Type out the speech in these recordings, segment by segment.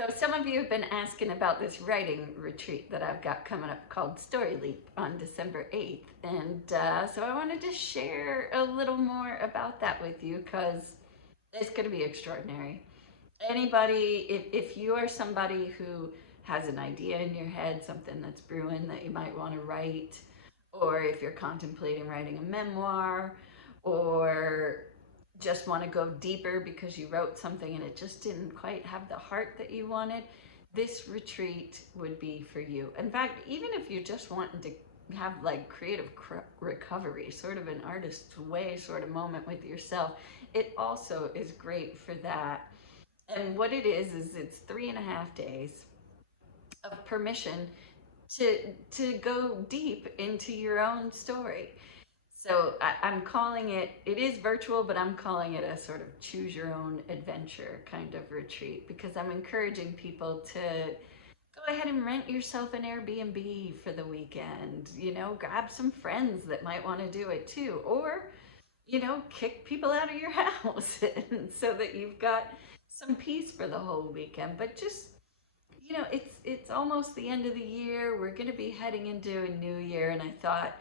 So some of you have been asking about this writing retreat that I've got coming up called Story Leap on December 8th. And so I wanted to share a little more about that with you because it's going to be extraordinary. Anybody, if you are somebody who has an idea in your head, something that's brewing that you might want to write, or if you're contemplating writing a memoir, or just want to go deeper because you wrote something and it just didn't quite have the heart that you wanted, this retreat would be for you. In fact, even if you just wanted to have like creative recovery, sort of an artist's way sort of moment with yourself, it also is great for that. And what it is it's 3.5 days of permission to go deep into your own story. So I'm calling it, it is virtual, but I'm calling it a sort of choose your own adventure kind of retreat because I'm encouraging people to go ahead and rent yourself an Airbnb for the weekend. You know, grab some friends that might want to do it too. Or, you know, kick people out of your house so that you've got some peace for the whole weekend. But just, you know, it's almost the end of the year. We're going to be heading into a new year, and I thought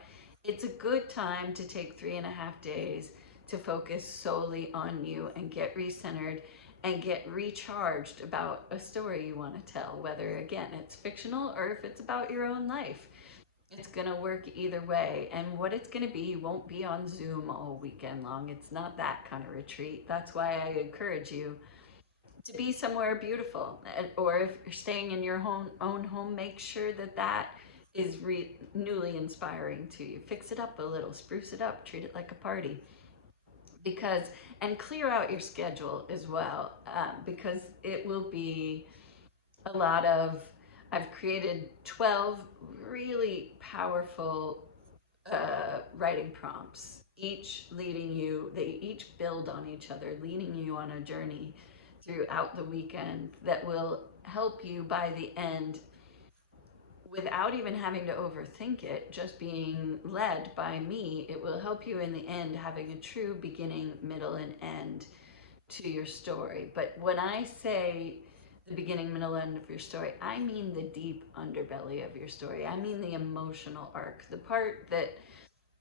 it's a good time to take 3.5 days to focus solely on you and get recentered and get recharged about a story you want to tell, whether again it's fictional or if it's about your own life. It's going to work either way. And what it's going to be, you won't be on Zoom all weekend long. It's not that kind of retreat. That's why I encourage you to be somewhere beautiful. Or if you're staying in your own home, make sure that that is newly inspiring to you. Fix it up a little, spruce it up, treat it like a party. Because, and clear out your schedule as well, because it will be a lot of, I've created 12 really powerful writing prompts, each leading you, they each build on each other, leading you on a journey throughout the weekend that will help you by the end without even having to overthink it, just being led by me. It will help you in the end having a true beginning, middle, and end to your story. But when I say the beginning, middle, end of your story, I mean the deep underbelly of your story. I mean the emotional arc, the part that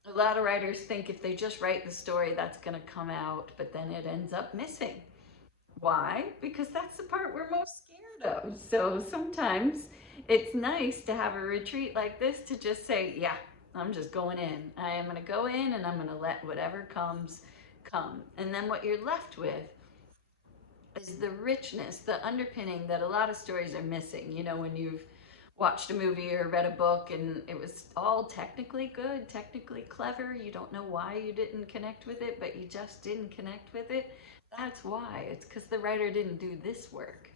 a lot of writers think if they just write the story, that's going to come out, but then it ends up missing. Why? Because that's the part we're most scared of. So sometimes it's nice to have a retreat like this to just say, yeah, I'm just going in. I am going to go in and I'm going to let whatever comes come. And then what you're left with is the richness, the underpinning that a lot of stories are missing. You know, when you've watched a movie or read a book and it was all technically good, technically clever, you don't know why you didn't connect with it, but you just didn't connect with it. That's why. It's because the writer didn't do this work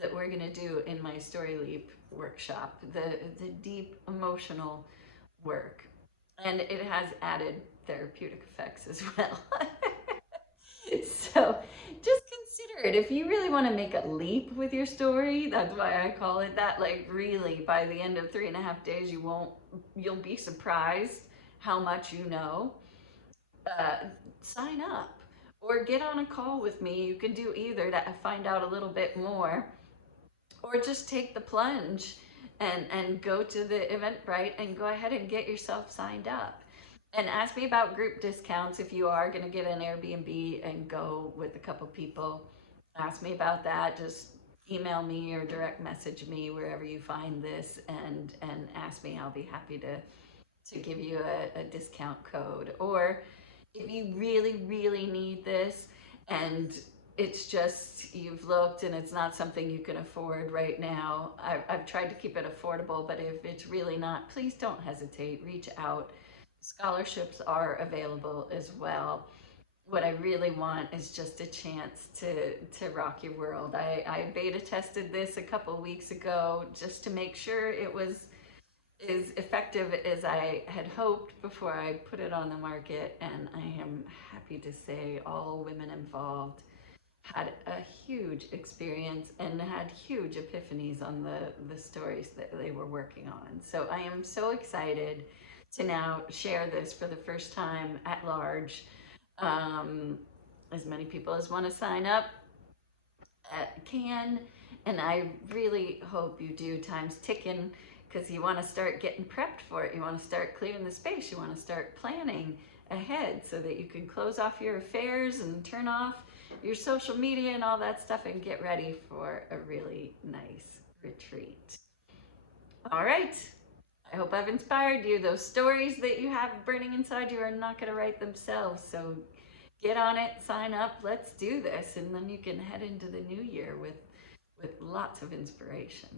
that we're going to do in my Story Leap workshop, the deep emotional work. And it has added therapeutic effects as well. So just consider it. If you really want to make a leap with your story, that's why I call it that. Like, really, by the end of 3.5 days, you'll be surprised how much you know. Sign up or get on a call with me. You can do either to find out a little bit more, or just take the plunge and go to the Eventbrite and go ahead and get yourself signed up. And ask me about group discounts if you are going to get an Airbnb and go with a couple people. Ask me about that. Just email me or direct message me wherever you find this and ask me. I'll be happy to give you a discount code. Or if you really, really need this and it's just you've looked and it's not something you can afford right now, I've tried to keep it affordable, but if it's really not, please don't hesitate. Reach out. Scholarships are available as well. What I really want is just a chance to rock your world. I beta tested this a couple weeks ago just to make sure it was as effective as I had hoped before I put it on the market, and I am happy to say all women involved had a huge experience and had huge epiphanies on the stories that they were working on. So I am so excited to now share this for the first time at large. As many people as want to sign up can, And I really hope you do. Time's ticking, because you want to start getting prepped for it. You want to start clearing the space. You want to start planning ahead so that you can close off your affairs and turn off your social media and all that stuff and get ready for a really nice retreat. All right. I hope I've inspired you. Those stories that you have burning inside you are not going to write themselves. So get on it, sign up, let's do this. And then you can head into the new year with lots of inspiration.